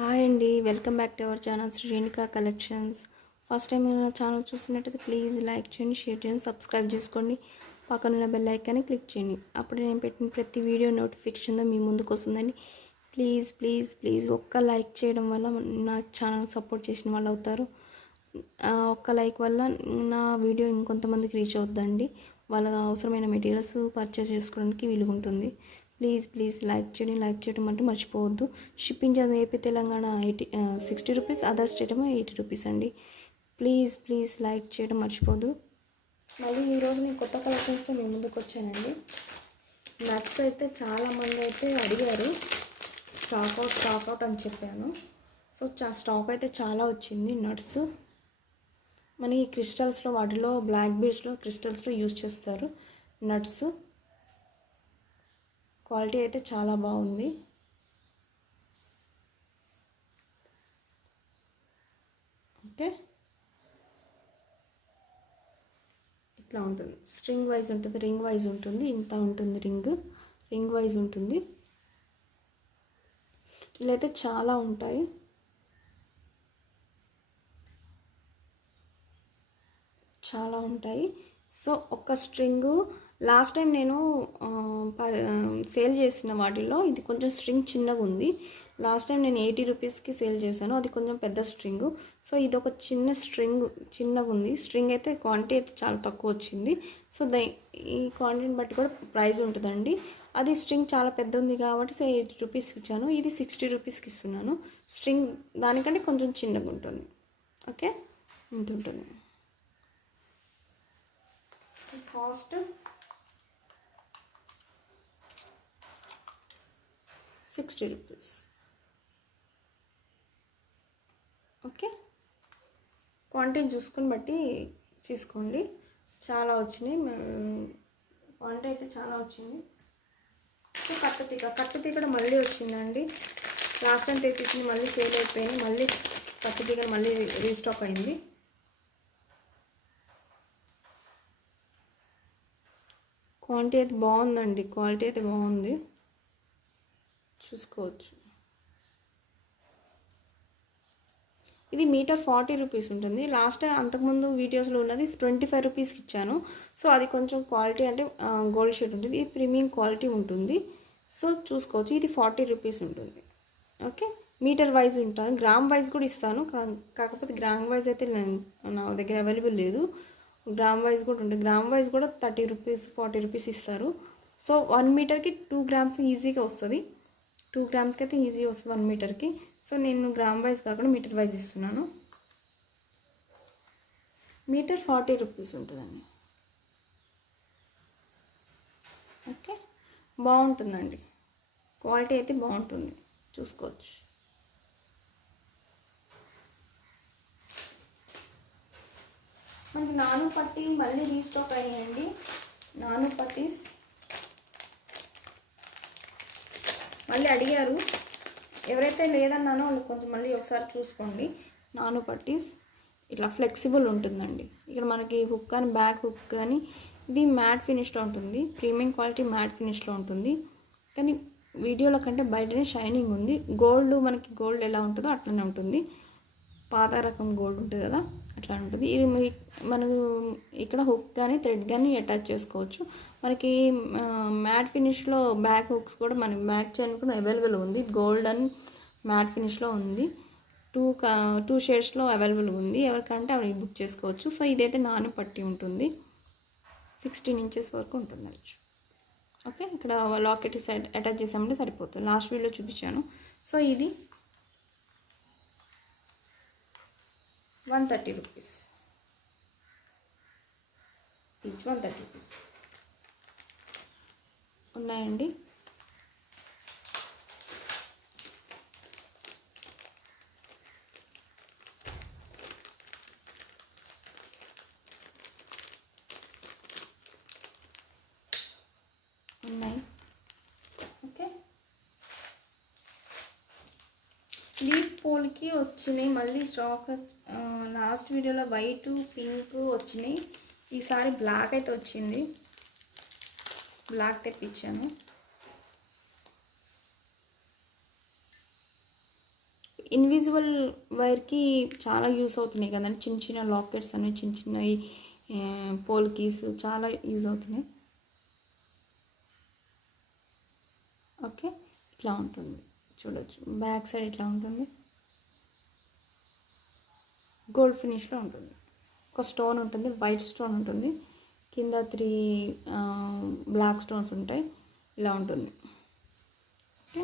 Hi అండి, welcome back to our channel Shri Renuka collections. First time నా channel చూస్తున్నట్టయితే please like చేయండి, షేర్ చేయండి, సబ్స్క్రైబ్ చేసుకోండి. పక్కన ఉన్న బెల్ ఐకాన్ని క్లిక్ చేయండి. అప్పుడు నేను పెట్టిన ప్రతి వీడియో నోటిఫికేషన్తో మీ ముందుకు వస్తుందండి. ప్లీజ్ ప్లీజ్ ప్లీజ్ ఒక్క లైక్ చేయడం వల్ల నా ఛానల్ సపోర్ట్ చేసిన వాళ్ళు అవుతారు. ఒక్క లైక్ వల్ల నా వీడియో ఇంకొంతమందికి రీచ్ అవుతుందండి. వాళ్ళకి అవసరమైన మెటీరియల్స్ పర్చేస్ చేసుకోవడానికి వీలుగా ఉంటుంది. ప్లీజ్ ప్లీజ్ లైక్ చేయడం అంటే మర్చిపోవద్దు. Shipping charge AP Telangana 60 rupees, other state ఏమో 80 రూపీస్ అండి. ప్లీజ్ ప్లీజ్ లైక్ చేయడం మర్చిపోవద్దు. మళ్ళీ ఈరోజు నేను కొత్త కలెక్షన్స్తో మీ ముందుకు వచ్చానండి. నట్స్ అయితే చాలామంది అయితే అడిగారు, స్టాక్ అవుట్ అని చెప్పాను. సో స్టాక్ అయితే చాలా వచ్చింది. నట్స్ మనకి క్రిస్టల్స్లో, వాటిలో బ్లాక్ బీడ్స్లో క్రిస్టల్స్లో యూజ్ చేస్తారు. నట్స్ క్వాలిటీ అయితే చాలా బాగుంది. ఓకే, ఇట్లా ఉంటుంది. స్ట్రింగ్ వైజ్ ఉంటుంది, రింగ్ వైజ్ ఉంటుంది. ఇంత ఉంటుంది, రింగ్ వైజ్ ఉంటుంది. ఇలా అయితే చాలా ఉంటాయి. సో ఒక్క స్ట్రింగు లాస్ట్ టైం నేను సేల్ చేసిన వాటిల్లో ఇది కొంచెం స్ట్రింగ్ చిన్నగా ఉంది. లాస్ట్ టైం నేను 80 రూపీస్కి సేల్ చేశాను, అది కొంచెం పెద్ద స్ట్రింగు. సో ఇది ఒక చిన్న స్ట్రింగ్, చిన్నగా ఉంది. స్ట్రింగ్ అయితే క్వాంటిటీ అయితే చాలా తక్కువ వచ్చింది. సో ఈ క్వాంటిటీని బట్టి కూడా ప్రైస్ ఉంటుందండి. అది స్ట్రింగ్ చాలా పెద్ద ఉంది కాబట్టి సో 80 రూపీస్కి ఇచ్చాను. ఇది 60 రూపీస్కి ఇస్తున్నాను. స్ట్రింగ్ దానికంటే కొంచెం చిన్నగా ఉంటుంది. ఓకే, ఇంత ఉంటుంది. Cost 60 rupees. ఓకే, క్వాంటిటీ చూసుకొని బట్టి తీసుకోండి. చాలా వచ్చినాయి, క్వాంటిటీ అయితే చాలా వచ్చింది. సో కట్టుతీగ మళ్ళీ వచ్చిందండి. లాస్ట్ టైం తెప్పించింది మళ్ళీ సేల్ అయిపోయింది. మళ్ళీ కట్టుతీగ మళ్ళీ రీస్టాక్ అయింది. క్వాలిటీ అయితే బాగుందండి, క్వాలిటీ అయితే బాగుంది, చూసుకోవచ్చు. ఇది మీటర్ 40 రూపీస్ ఉంటుంది. లాస్ట్ అంతకుముందు వీడియోస్లో ఉన్నది 25 రూపీస్కి ఇచ్చాను. సో అది కొంచెం క్వాలిటీ అంటే గోల్డ్ షీట్ ఉంటుంది, ఇది ప్రీమియం క్వాలిటీ ఉంటుంది. సో చూసుకోవచ్చు. ఇది 40 రూపీస్ ఉంటుంది. ఓకే, మీటర్ వైజ్ ఉంటాను, గ్రామ్ వైజ్ కూడా ఇస్తాను. కాకపోతే గ్రామ్ వైజ్ అయితే నా దగ్గర అవైలబుల్ లేదు. గ్రామ్ వైజ్ కూడా ఉంటుంది. గ్రామ్ వైజ్ కూడా 30 రూపీస్ 40 రూపీస్ ఇస్తారు. సో 1 మీటర్కి 2 గ్రామ్స్ ఈజీగా వస్తుంది. 2 గ్రామ్స్కి అయితే ఈజీ వస్తుంది 1 మీటర్కి. సో నేను గ్రామ్ వైజ్ కాకుండా మీటర్ వైజ్ ఇస్తున్నాను. మీటర్ 40 రూపీస్ ఉంటుందండి. ఓకే, బాగుంటుందండి, క్వాలిటీ అయితే బాగుంటుంది, చూసుకోవచ్చు. మనకి నాను పట్టి మళ్ళీ రీస్టాక్ అయ్యాయండి. నాను పట్టీస్ మళ్ళీ అడిగారు. ఎవరైతే లేదన్నానో వాళ్ళు కొంచెం మళ్ళీ ఒకసారి చూసుకోండి. నాను పట్టీస్ ఇట్లా ఫ్లెక్సిబుల్ ఉంటుందండి. ఇక్కడ మనకి హుక్ కానీ, బ్యాక్ హుక్ కానీ, ఇది మ్యాట్ ఫినిష్లో ఉంటుంది. ప్రీమియం క్వాలిటీ మ్యాట్ ఫినిష్లో ఉంటుంది. కానీ వీడియోలో కంటే బయటనే షైనింగ్ ఉంది. గోల్డ్ మనకి గోల్డ్ ఎలా ఉంటుందో అట్లనే ఉంటుంది. పాత రకం గోల్డ్ ఉంటుంది కదా, అట్లా ఉంటుంది. ఇది మనకు ఇక్కడ హుక్ కానీ థ్రెడ్ కానీ అటాచ్ చేసుకోవచ్చు. మనకి మ్యాట్ ఫినిష్లో బ్యాక్ హుక్స్ కూడా మనకి బ్యాక్ చైన్ కూడా అవైలబుల్ ఉంది. గోల్డ్ అండ్ మ్యాట్ ఫినిష్లో ఉంది. టూ షేడ్స్లో అవైలబుల్ ఉంది. ఎవరికంటే అవి బుక్ చేసుకోవచ్చు. సో ఇదైతే నాను పట్టి ఉంటుంది, 16 ఇంచెస్ వరకు ఉంటుంది. ఓకే, ఇక్కడ లాకెట్ సైడ్ అటాచ్ చేసామంటే సరిపోతుంది. లాస్ట్ వీడియోలో చూపించాను. సో ఇది 130 రూపీస్ ఈచ్. 130 రూపీస్ ఉన్నాయండి. ఓకే, లీఫ్ పోల్కి వచ్చినాయి మళ్ళీ స్టాక్. లాస్ట్ వీడియోలో వైట్ పింక్ వచ్చినాయి, ఈసారి బ్లాక్ అయితే వచ్చింది. బ్లాక్ తెప్పించాను. ఇన్విజిబుల్ వైర్కి చాలా యూస్ అవుతున్నాయి కదండి, చిన్న చిన్న లాకెట్స్ అనేవి, చిన్న చిన్నవి పోల్ కీస్ చాలా యూజ్ అవుతున్నాయి. ఓకే, ఇట్లా ఉంటుంది చూడొచ్చు. బ్యాక్ సైడ్ ఇట్లా ఉంటుంది, గోల్డ్ ఫినిష్లో ఉంటుంది. ఒక స్టోన్ ఉంటుంది, వైట్ స్టోన్ ఉంటుంది, కింద 3 బ్లాక్ స్టోన్స్ ఉంటాయి. ఇలా ఉంటుంది. ఓకే,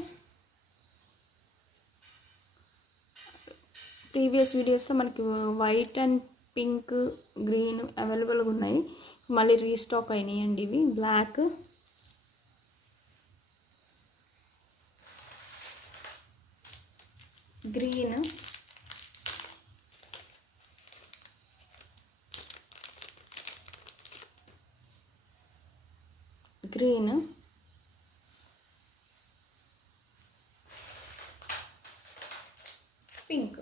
ప్రీవియస్ వీడియోస్లో మనకి వైట్ అండ్ పింక్, గ్రీన్ అవైలబుల్గా ఉన్నాయి. మళ్ళీ రీస్టాక్ అయినాయండి ఇవి. Black, green, green, pink.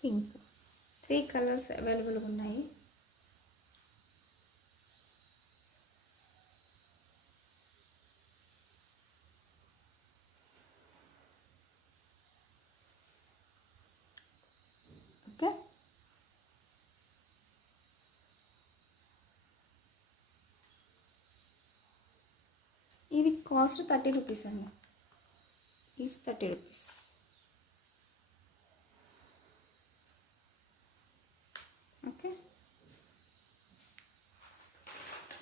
Pink 3 colours అవైలబుల్గా ఉన్నాయి. ఓకే, ఇవి కాస్ట్ 30 రూపీస్ అండి. Each 30 rupees. ఓకే,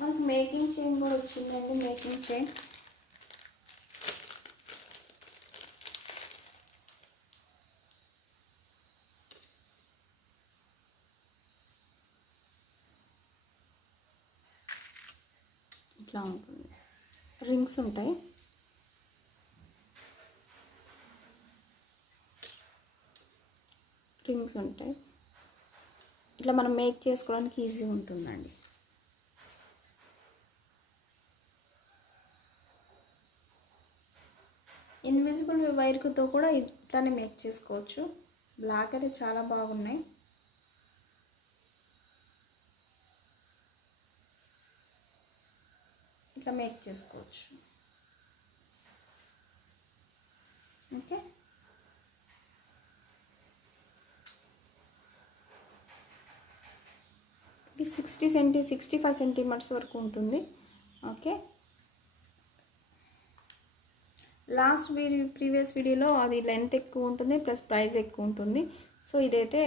మనకు మేకింగ్ చైన్ కూడా వచ్చిందండి. మేకింగ్ చైన్ ఇట్లా ఉంటుంది. రింగ్స్ ఉంటాయి. ఇట్లా మనం మేక్ చేసుకోవడానికి ఈజీ ఉంటుందండి. ఇన్విజిబుల్ వైర్తో కూడా ఇట్లానే మేక్ చేసుకోవచ్చు. బ్లాక్ అయితే చాలా బాగున్నాయి. ఇట్లా మేక్ చేసుకోవచ్చు. ఓకే, ఇది 65 సెంటీమీటర్స్ వరకు ఉంటుంది. ఓకే, లాస్ట్ ప్రీవియస్ వీడియోలో అది లెంత్ ఎక్కువ ఉంటుంది ప్లస్ ప్రైస్ ఎక్కువ ఉంటుంది. సో ఇదైతే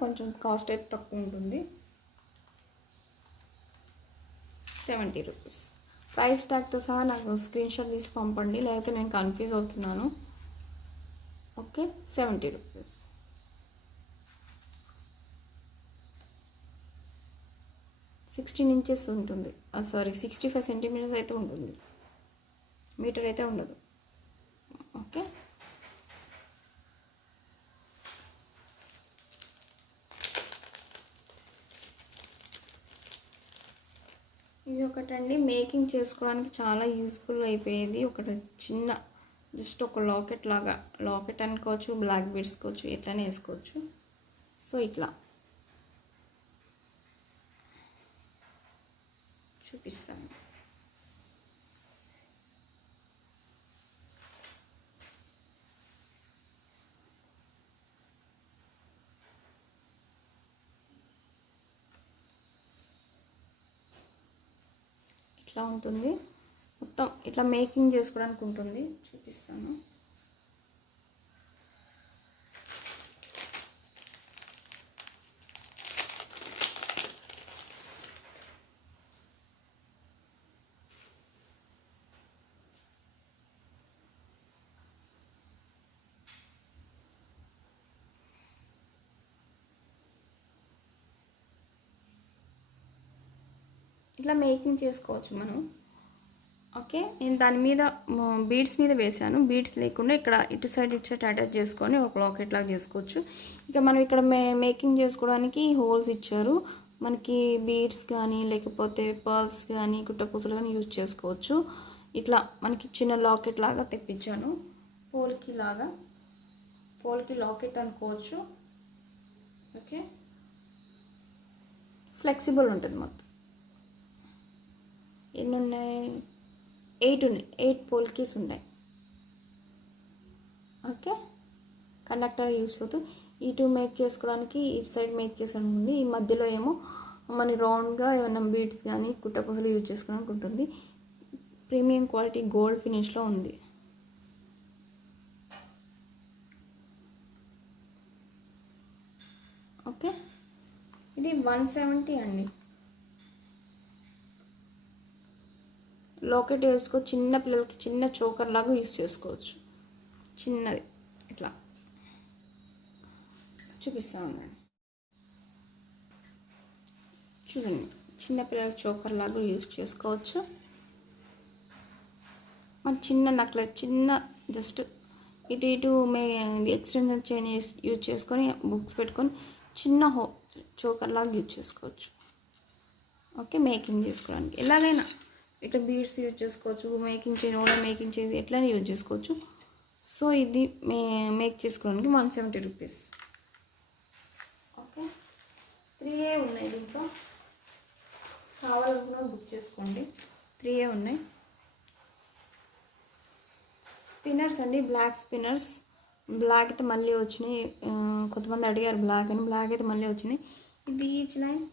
కొంచెం కాస్ట్ అయితే తక్కువ ఉంటుంది. 70 రూపీస్. ప్రైస్ ట్యాగ్తో సహా నాకు స్క్రీన్ షాట్ తీసి పంపండి, లేకపోతే నేను కన్ఫ్యూజ్ అవుతున్నాను. Okay, 70 rupees. 16 ఇంచెస్ ఉంటుంది. 65 సెంటీమీటర్స్ అయితే ఉంటుంది, మీటర్ అయితే ఉండదు. ఓకే, ఇది ఒకటండి. మేకింగ్ చేసుకోవడానికి చాలా యూస్ఫుల్ అయిపోయేది. ఒకటి చిన్న జస్ట్ ఒక లాకెట్ అనుకోవచ్చు, బ్లాక్ బీడ్స్కోవచ్చు, ఎట్లనే వేసుకోవచ్చు. సో ఇట్లా చూపిస్తాను. ఇట్లా ఉంటుంది మొత్తం. ఇట్లా మేకింగ్ చేసుకోవడానికి ఉంటుంది, చూపిస్తాను. ఇట్లా మేకింగ్ చేసుకోవచ్చు మనం. ఓకే, నేను దాని మీద బీడ్స్ మీద వేసాను. బీడ్స్ లేకుండా ఇక్కడ ఇటు సైడ్ అటాచ్ చేసుకొని ఒక లాకెట్ లాగా చేసుకోవచ్చు. ఇక మనం ఇక్కడ మేకింగ్ చేసుకోవడానికి హోల్స్ ఇచ్చారు. మనకి బీడ్స్ కానీ లేకపోతే పర్ల్స్ కానీ గుట్టపూసలు కానీ యూజ్ చేసుకోవచ్చు. ఇట్లా మనకి చిన్న లాకెట్ లాగా తెప్పించాను, పోల్కి లాకెట్ అనుకోవచ్చు. ఓకే, ఫ్లెక్సిబుల్ ఉంటుంది. మొత్తం ఎన్ని ఉన్నాయి? 8 ఉన్నాయి. 8 పోల్కీస్ ఉన్నాయి. ఓకే, కండక్టర్ యూస్ అవుతుంది. ఇటు మేక్ చేసుకోవడానికి ఇటు సైడ్ మేక్ చేసాను ఉంది. ఈ మధ్యలో ఏమో మన రౌండ్గా ఏమైనా బీడ్స్ కానీ కుట్టపూసలు యూజ్ చేసుకోవడానికి ఉంటుంది. ప్రీమియం క్వాలిటీ గోల్డ్ ఫినిష్లో ఉంది. ఓకే, ఇది 170 అండి. లాకెట్ వేసుకో, చిన్న పిల్లలకి చిన్న చోకర్ లాగా యూజ్ చేసుకోవచ్చు. చిన్నది ఇట్లా చూపిస్తా ఉన్నాను చూడండి. చిన్న పిల్లల చోకర్ లాగా యూజ్ చేసుకోవచ్చు. మన చిన్న నెక్లెస్, చిన్న జస్ట్ ఇటు ఇటు ఎక్స్టెన్షన్ చైన్ యూజ్ చేసుకొని బుక్స్ పెట్టుకొని చిన్న చోకర్ లాగా యూజ్ చేసుకోవచ్చు. ఓకే, మేకింగ్ చేసుకోవడానికి ఎలాగైనా ఇట్లా బీడ్స్ యూజ్ చేసుకోవచ్చు, మేకింగ్ చైన్ కూడా మేకింగ్ చేసి ఎట్లయినా యూజ్ చేసుకోవచ్చు. సో ఇది మేక్ చేసుకోవడానికి 170 రూపీస్. ఓకే, 3A ఉన్నాయి. దీంట్లో కావాలనుకున్న బుక్ చేసుకోండి. 3A ఉన్నాయి. స్పిన్నర్స్ అండి, బ్లాక్ స్పిన్నర్స్. బ్లాక్ అయితే మళ్ళీ వచ్చినాయి. కొంతమంది అడిగారు బ్లాక్ అని. బ్లాక్ అయితే మళ్ళీ వచ్చినాయి. ఇది each line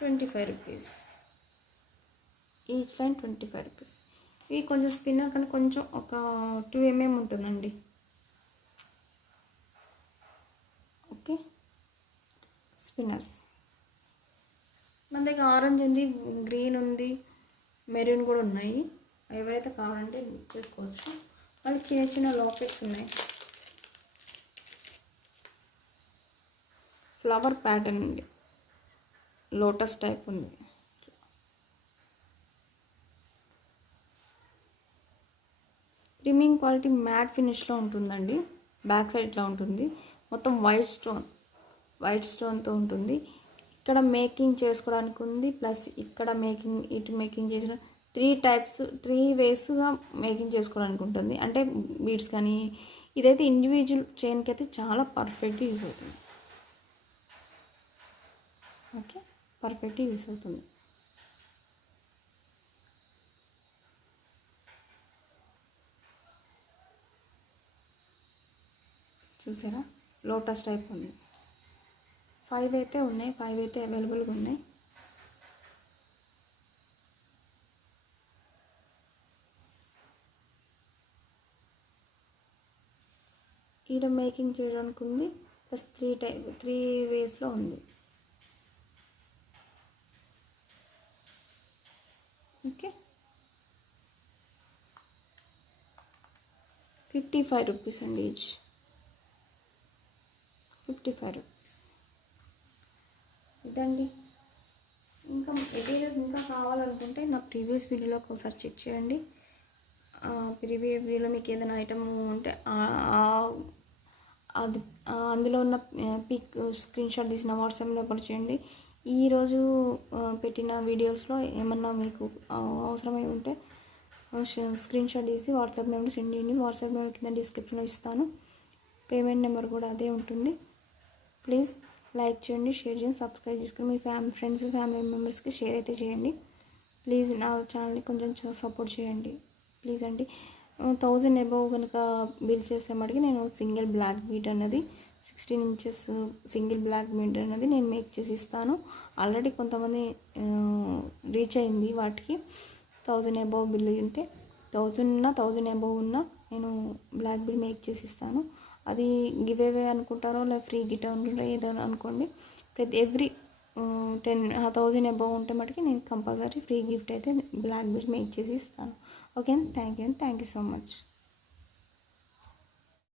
25 rupees. Each line 25 rupees. ఇవి కొంచెం స్పిన్నర్ కానీ కొంచెం ఒక 2 mm ఉంటుందండి. ఓకే, స్పిన్నర్స్ మన దగ్గర ఆరెంజ్ ఉంది, గ్రీన్ ఉంది, మెరూన్ కూడా ఉన్నాయి. ఎవరైతే కావాలంటే చేసుకోవచ్చు. మళ్ళీ చిన్న చిన్న లాకెట్స్ ఉన్నాయి. ఫ్లవర్ ప్యాటర్న్ ఉంది, లోటస్ టైప్ ఉంది. ప్రీమియం క్వాలిటీ మ్యాట్ ఫినిష్లో ఉంటుందండి. బ్యాక్ సైడ్ ఇట్లా ఉంటుంది. మొత్తం వైట్ స్టోన్తో ఉంటుంది. ఇక్కడ మేకింగ్ చేసుకోవడానికి ఉంది, ప్లస్ ఇక్కడ ఇటు మేకింగ్ చేసిన 3 వేస్గా మేకింగ్ చేసుకోవడానికి ఉంటుంది. అంటే బీడ్స్ కానీ ఇదైతే ఇండివిజువల్ చైన్కి అయితే చాలా పర్ఫెక్ట్గా యూజ్ అవుతుంది. ఓకే, పర్ఫెక్ట్గా యూజ్ అవుతుంది. చూసారా, లోటస్ టైప్ ఉంది. 5 అయితే ఉన్నాయి. 5 అయితే అవైలబుల్గా ఉన్నాయి. ఈడ మేకింగ్ చేయడానికి ఉంది, ప్లస్ 3 వేస్లో ఉంది. ఓకే, 55 రూపీస్ అండి ఈచ్. 55 రూపీస్. ఇదండి. ఇంకా మెటీరియల్ ఇంకా కావాలనుకుంటే నా ప్రీవియస్ వీడియోలో ఒకసారి చెక్ చేయండి. ప్రీవియస్ వీడియోలో మీకు ఏదైనా ఐటమ్ ఉంటే అది అందులో ఉన్న పిక్ స్క్రీన్ షాట్ తీసిన వాట్సాప్లో చేయండి. ఈరోజు పెట్టిన వీడియోస్లో ఏమన్నా మీకు అవసరమై ఉంటే స్క్రీన్ షాట్ తీసి వాట్సాప్ నెంబర్ సెండ్ చేయండి. వాట్సాప్ నెంబర్ కింద డిస్క్రిప్షన్లో ఇస్తాను. పేమెంట్ నెంబర్ కూడా అదే ఉంటుంది. ప్లీజ్ లైక్ చేయండి, షేర్ చేయండి, సబ్స్క్రైబ్ చేసుకుని మీ ఫ్రెండ్స్ ఫ్యామిలీ మెంబర్స్కి షేర్ అయితే చేయండి. ప్లీజ్ నా ఛానల్ని కొంచెం సపోర్ట్ చేయండి ప్లీజ్ అండి. 1000 అబోవ్ కనుక బిల్ చేస్తే మటుకు నేను సింగిల్ బ్లాక్ బీడ్ అన్నది 16 ఇంచెస్ సింగిల్ బ్లాక్ బీడ్ అన్నది నేను మేక్ చేసి ఇస్తాను. ఆల్రెడీ కొంతమంది రీచ్ అయింది. వాటికి 1000 అబోవ్ బిల్ ఉంటే 1000 అబోవ్ ఉన్న నేను బ్లాక్ బీడ్ మేక్ చేసి ఇస్తాను. అది గివ్ అవే అనుకుంటారో లేదా ఫ్రీ గిట్ అనుకుంటారో ఏదో అనుకోండి. ఎవ్రీ 10,000 అబోవ్ ఉంటే మటుకు నేను కంపల్సరీ ఫ్రీ గిఫ్ట్ అయితే బ్లాక్ బీడ్ మేక్ చేసి ఇస్తాను. Okay, thank you so much.